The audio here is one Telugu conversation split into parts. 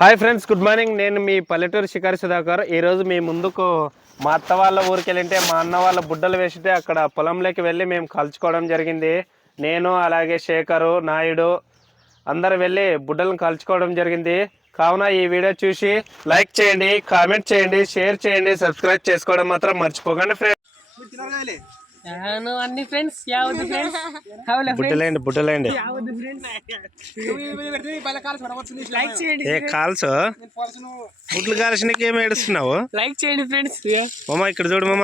Hi friends, good morning. నేను మీ పల్లెటూరు షికారి సుధాకర్. ఈరోజు మీ ముందుకు మా అత్త వాళ్ళ ఊరికి వెళ్ళింటే మా అన్న వాళ్ళ బుడ్డలు వేసితే అక్కడ పొలంలోకి వెళ్ళి మేము కలుసుకోవడం జరిగింది. నేను అలాగే శేఖరు, నాయుడు అందరు వెళ్ళి బుడ్డలను కలుసుకోవడం జరిగింది. కావున ఈ వీడియో చూసి లైక్ చేయండి, కామెంట్ చేయండి, షేర్ చేయండి, సబ్స్క్రైబ్ చేసుకోవడం మాత్రం మర్చిపోకండి ఫ్రెండ్స్. బుడ్డలేండి ఏ కాల్స్ బుడ్లు కాల్సినకి ఏమి ఏడుస్తున్నావు? లైక్ చేయండి ఫ్రెండ్స్. మామ ఇక్కడ చూడు మామ,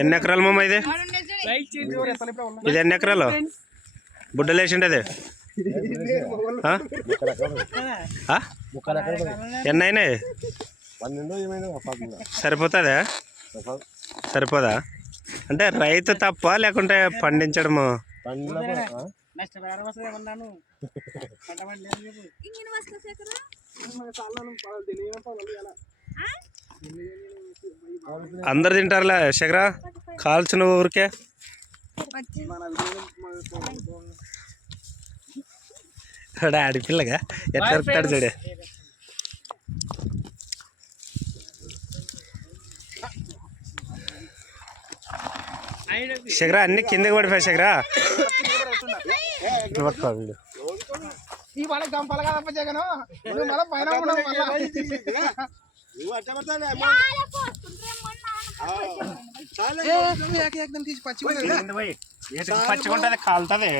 ఎన్ని ఎకరాలు మామ ఇది? ఇది ఎన్ని ఎకరాలు బుడ్డలు వేసిండి? అది ఎన్ని అయినాయి? సరిపోతుందా? సరిపోదా అంటే రైతు తప్ప లేకుంటే పండించడము? అందరు తింటారులే శేఖరా, కాల్చిన ఊరికే. ఆడిపిల్లగా ఎట్లా ఎత్తాడు చూడే. శేఖరా అన్ని కిందకి పడిపోయా. శేఖరా పట్టుకోవాలి. పచ్చిగుంటది, కాలుతుంది.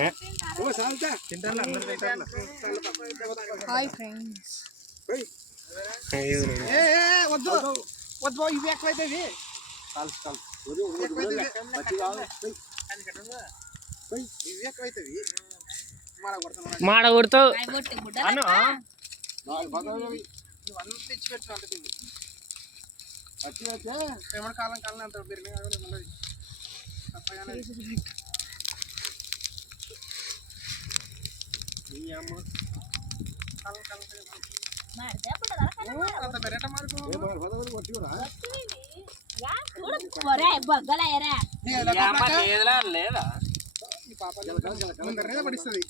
మాడ కొడతావు కాలం కాలం అంత పడిస్తుంది.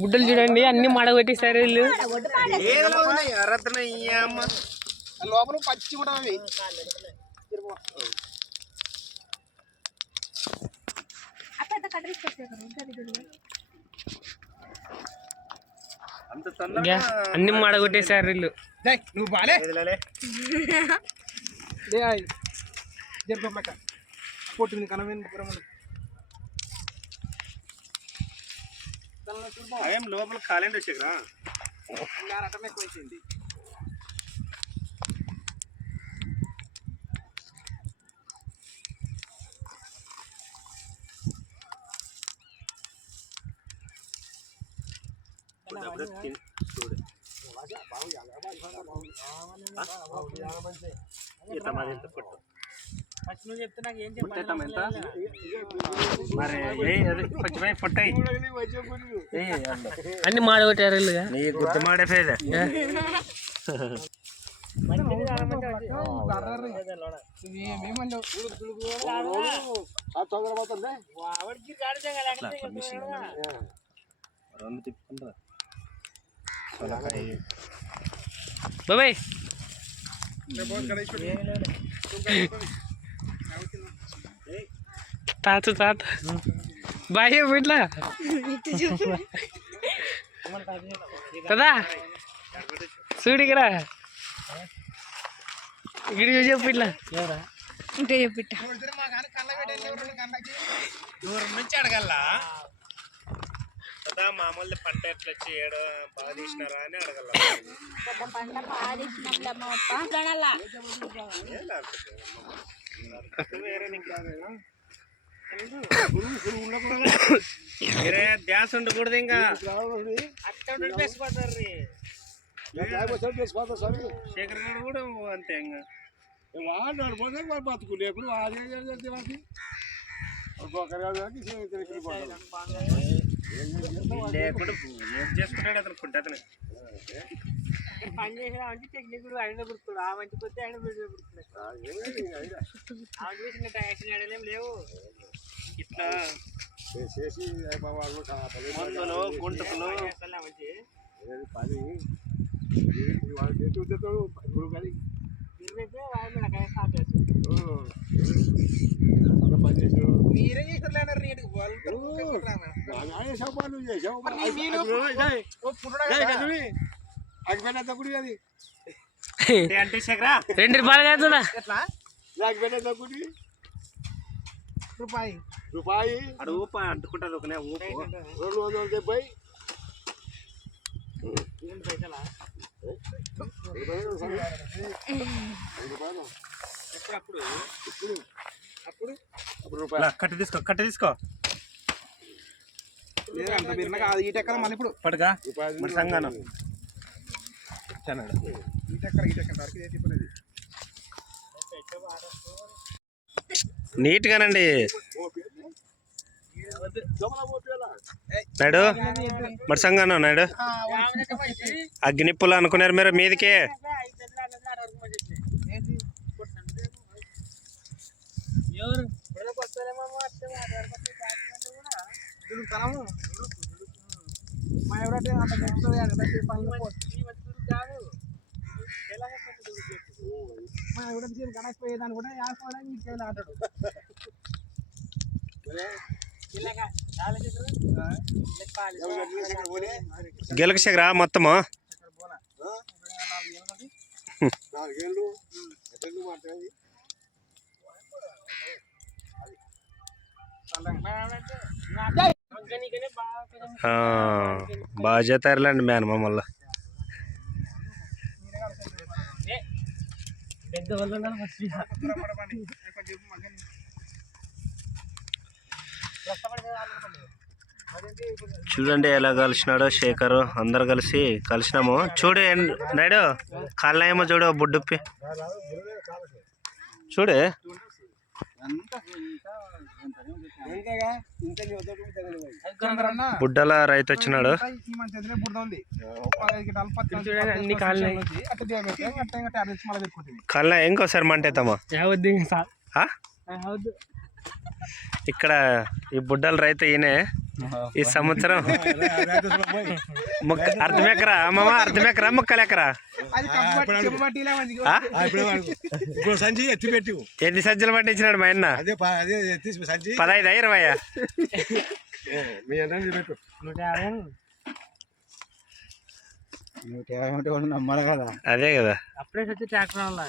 గుడ్డలు చూడండి, అన్ని మాడ కొట్టేసారు వీళ్ళు. లోపల పచ్చి కూడా అవి అన్ని మాడ కొట్టేసారు వీళ్ళు. నువ్వు బాలే జరుపుక పొట్టింది కనవేం లోపల కాలేండి శేఖరా. రకం ఎక్కువ వచ్చింది. అన్ని మాడ కొట్టారు వీళ్ళు. నీ గుర్తు మాడేది బాబాయ్. తాత తాత బాయ్ ఇట్లా కదా చూడికిరా, ఇక్కడ చెప్పు ఇట్లా ఇంటే చెప్పిట్ట దూరం నుంచి అడగల్లా కదా. మామూలు పంట ఎట్లా చేయడం బాగా తీసినారా అని అడగల. వేరే ధ్యాస ఉండకూడదు. ఇంకా శేఖర్ గారు కూడా అంతే. ఇంకా వాడు పోతే బతుకు లేకుండా లేకుండా ఏం చేసుకుంటాడు అతను ఫుడ్ అతను. పని చేసిన మంచి టెక్నిక్ ఆయన గుర్తుడు ఆ మంచి కొద్ది ఆయన గుర్తున్నాయి లేవు ఇట్లా చేసి మందులు గుంటకులు మంచి పని వాళ్ళు చేతుతాడు కానీ పని చేసాడు మీరే చేసారు రేటు నువ్వు చేసావు అగిపోయినప్పుడు అది అంటే శేఖరా 2 రూపాయలు అవుతుందా ఎట్లా అగిపోయినప్పుడు రూపాయి రూపాయి అడు ఊప అంటుకుంటారు ఒకనే ఊపు 270 కట్టి తీసుకో అంత బిర్న కాదు ఈ టెక్కల మళ్ళీ ఇప్పుడు పడగా మరి సంగానం ఈ టెక్కల వరకు ఏ చెప్పలేదు నీట్గానండి నాయుడు మరి సంగానం నాయుడు అగ్నిప్పులు అనుకున్నారు మీరు మీదికే మా ఎవరంటే అంత చెప్తుంది మా ఎవరంటే కనకపోయేదాన్ని కూడా యాసుకోవడానికి ఇంటికి ఆటాడు గెలక శేఖరా మొత్తము నాలుగేళ్ళు ఎట్లా మాట్లాడి బాగా చేతారులేండి మేన మమ్మల్ని చూడండి ఎలా కలిసినాడో శేఖర్ అందరు కలిసినాము చూడు నాయుడు కాళ్ళ ఏమో చూడు బుడ్డుప్పి చూడే బుడ్డల రైతు వచ్చినాడు కాళ్ళ ఇంకోసారి మంటేతామా ఇక్కడ ఈ బుడ్డల రైతు ఈయనే ఈ సంవత్సరం అర్ధమెకరా అమ్మమ్మ అర్ధమెకరా ముక్కలెకరా సంచి ఎత్తి పెట్టి ఎన్ని సంచులు పండించినాడు మా అన్న 15 20 మీ అన్న పెట్టు 150 నమ్మాలి కదా అదే కదా అప్పుడే వచ్చి ట్రాక్టర్ వల్ల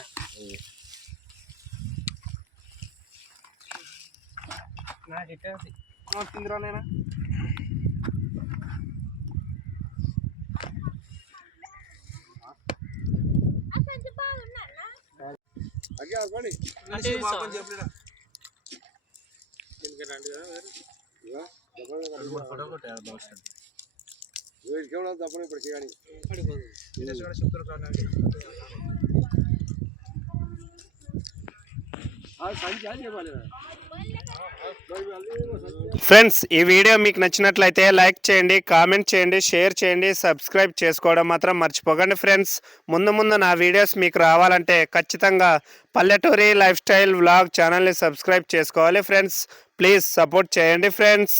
నాకు ఇట్టేసి తిందిరానేనా అగ్గి అనుకోండి తప్పని ఇప్పటికి కానీ ఫ్రెండ్స్ ఈ వీడియో మీకు నచ్చినట్లయితే లైక్ చేయండి, కామెంట్ చేయండి, షేర్ చేయండి, సబ్స్క్రైబ్ చేసుకోవడం మాత్రం మర్చిపోకండి ఫ్రెండ్స్. ముందు నా వీడియోస్ మీకు రావాలంటే ఖచ్చితంగా పల్లెటూరి లైఫ్ స్టైల్ వ్లాగ్ ఛానల్ని సబ్స్క్రైబ్ చేసుకోవాలి ఫ్రెండ్స్. ప్లీజ్ సపోర్ట్ చేయండి ఫ్రెండ్స్.